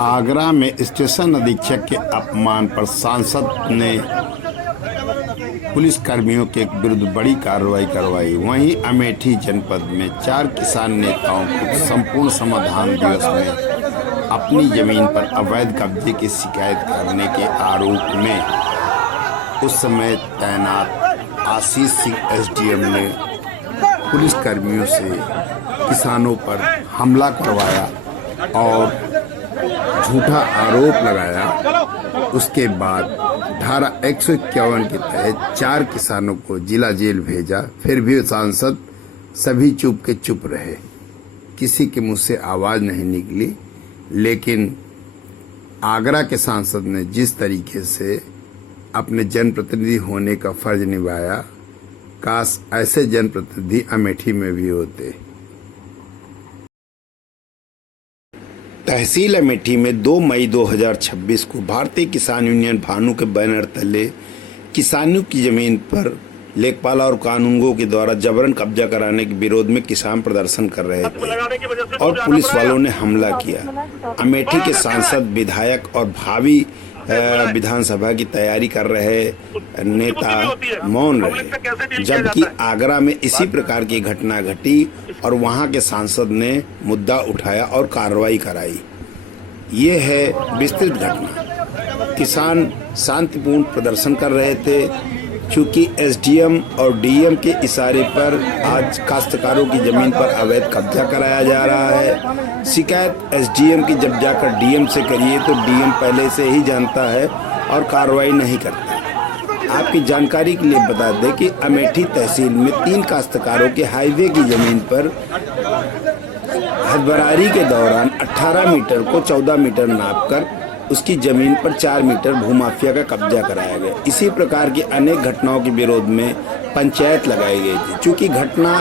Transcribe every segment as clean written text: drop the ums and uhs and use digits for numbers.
आगरा में स्टेशन अधीक्षक के अपमान पर सांसद ने पुलिस कर्मियों के विरुद्ध बड़ी कार्रवाई करवाई। वहीं अमेठी जनपद में 4 किसान नेताओं को संपूर्ण समाधान दिवस में अपनी जमीन पर अवैध कब्जे की शिकायत करने के आरोप में उस समय तैनात आशीष सिंह एसडीएम ने पुलिस कर्मियों से किसानों पर हमला करवाया और झूठा आरोप लगाया। उसके बाद धारा 151 के तहत 4 किसानों को जिला जेल भेजा। फिर भी सांसद सभी चुप के चुप रहे, किसी के मुंह से आवाज नहीं निकली। लेकिन आगरा के सांसद ने जिस तरीके से अपने जनप्रतिनिधि होने का फर्ज निभाया, काश ऐसे जनप्रतिनिधि अमेठी में भी होते। तहसील अमेठी में 2 मई 2026 को भारतीय किसान यूनियन भानु के बैनर तले किसानों की जमीन पर लेखपाल और कानूनगो के द्वारा जबरन कब्जा कराने के विरोध में किसान प्रदर्शन कर रहे थे और पुलिस वालों ने हमला किया। अमेठी के सांसद, विधायक और भावी विधानसभा की तैयारी कर रहे नेता मौन रहे, जबकि आगरा में इसी प्रकार की घटना घटी और वहां के सांसद ने मुद्दा उठाया और कार्रवाई कराई। ये है विस्तृत घटना। किसान शांतिपूर्ण प्रदर्शन कर रहे थे। चूंकि एसडीएम और डीएम के इशारे पर आज काश्तकारों की जमीन पर अवैध कब्जा कराया जा रहा है। शिकायत एसडीएम की जब जाकर डीएम से करिए तो डीएम पहले से ही जानता है और कार्रवाई नहीं करता। आपकी जानकारी के लिए बता दें कि अमेठी तहसील में 3 काश्तकारों के हाईवे की जमीन पर हदबरारी के दौरान 18 मीटर को 14 मीटर नापकर उसकी जमीन पर 4 मीटर भूमाफिया का कब्जा कराया गया। इसी प्रकार की अनेक घटनाओं के विरोध में पंचायत लगाई गई थी। चूंकि घटना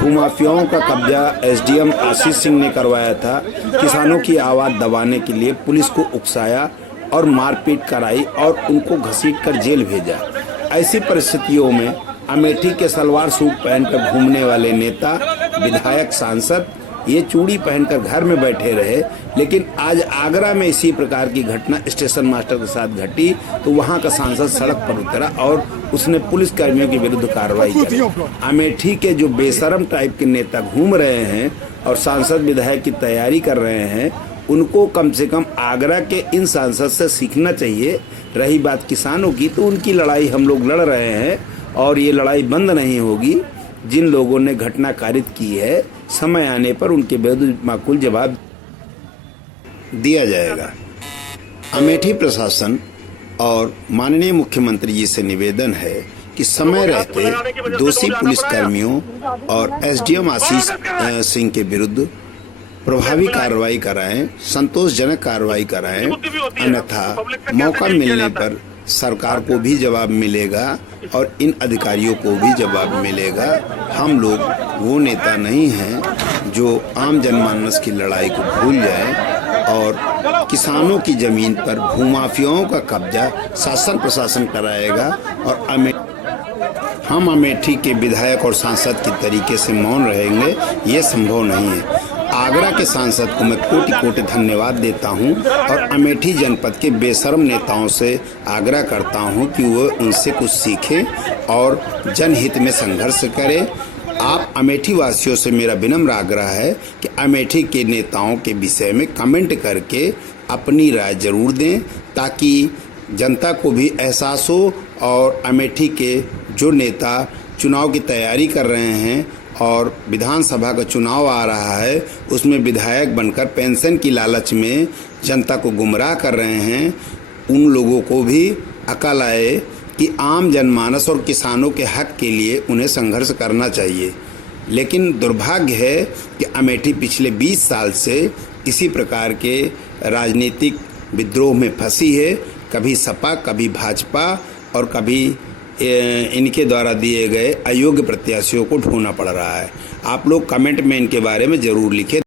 भूमाफियाओं का कब्जा एसडीएम आशीष सिंह ने करवाया था, किसानों की आवाज दबाने के लिए पुलिस को उकसाया और मारपीट कराई और उनको घसीटकर जेल भेजा। ऐसी परिस्थितियों में अमेठी के सलवार सूट पहनकर घूमने वाले नेता, विधायक, सांसद ये चूड़ी पहनकर घर में बैठे रहे। लेकिन आज आगरा में इसी प्रकार की घटना स्टेशन मास्टर के साथ घटी तो वहां का सांसद सड़क पर उतरा और उसने पुलिस कर्मियों के विरुद्ध कार्रवाई की। अमेठी के जो बेशरम टाइप के नेता घूम रहे हैं और सांसद विधायक की तैयारी कर रहे हैं, उनको कम से कम आगरा के इन सांसद से सीखना चाहिए। रही बात किसानों की, तो उनकी लड़ाई हम लोग लड़ रहे हैं और ये लड़ाई बंद नहीं होगी। जिन लोगों ने घटना कारित की है, समय आने पर उनके विरुद्ध माकूल जवाब दिया जाएगा। अमेठी प्रशासन और माननीय मुख्यमंत्री जी से निवेदन है कि समय रहते दोषी पुलिस कर्मियों और एसडीएम आशीष सिंह के विरुद्ध प्रभावी कार्रवाई कराएं, संतोषजनक कार्रवाई कराएं। अन्यथा मौका मिलने पर सरकार को भी जवाब मिलेगा और इन अधिकारियों को भी जवाब मिलेगा। हम लोग वो नेता नहीं हैं जो आम जनमानस की लड़ाई को भूल जाएं और किसानों की जमीन पर भूमाफियाओं का कब्जा शासन प्रशासन कराएगा। और हम अमेठी के विधायक और सांसद की तरीके से मौन रहेंगे, ये संभव नहीं है। आगरा के सांसद को मैं कोटि कोटि धन्यवाद देता हूं और अमेठी जनपद के बेशर्म नेताओं से आग्रह करता हूं कि वो उनसे कुछ सीखें और जनहित में संघर्ष करें। आप अमेठी वासियों से मेरा विनम्र आग्रह है कि अमेठी के नेताओं के विषय में कमेंट करके अपनी राय जरूर दें, ताकि जनता को भी एहसास हो और अमेठी के जो नेता चुनाव की तैयारी कर रहे हैं और विधानसभा का चुनाव आ रहा है, उसमें विधायक बनकर पेंशन की लालच में जनता को गुमराह कर रहे हैं, उन लोगों को भी अकल आए कि आम जनमानस और किसानों के हक के लिए उन्हें संघर्ष करना चाहिए। लेकिन दुर्भाग्य है कि अमेठी पिछले 20 साल से इसी प्रकार के राजनीतिक विद्रोह में फंसी है। कभी सपा, कभी भाजपा और कभी इनके द्वारा दिए गए अयोग्य प्रत्याशियों को ढूंढना पड़ रहा है। आप लोग कमेंट में इनके बारे में ज़रूर लिखें।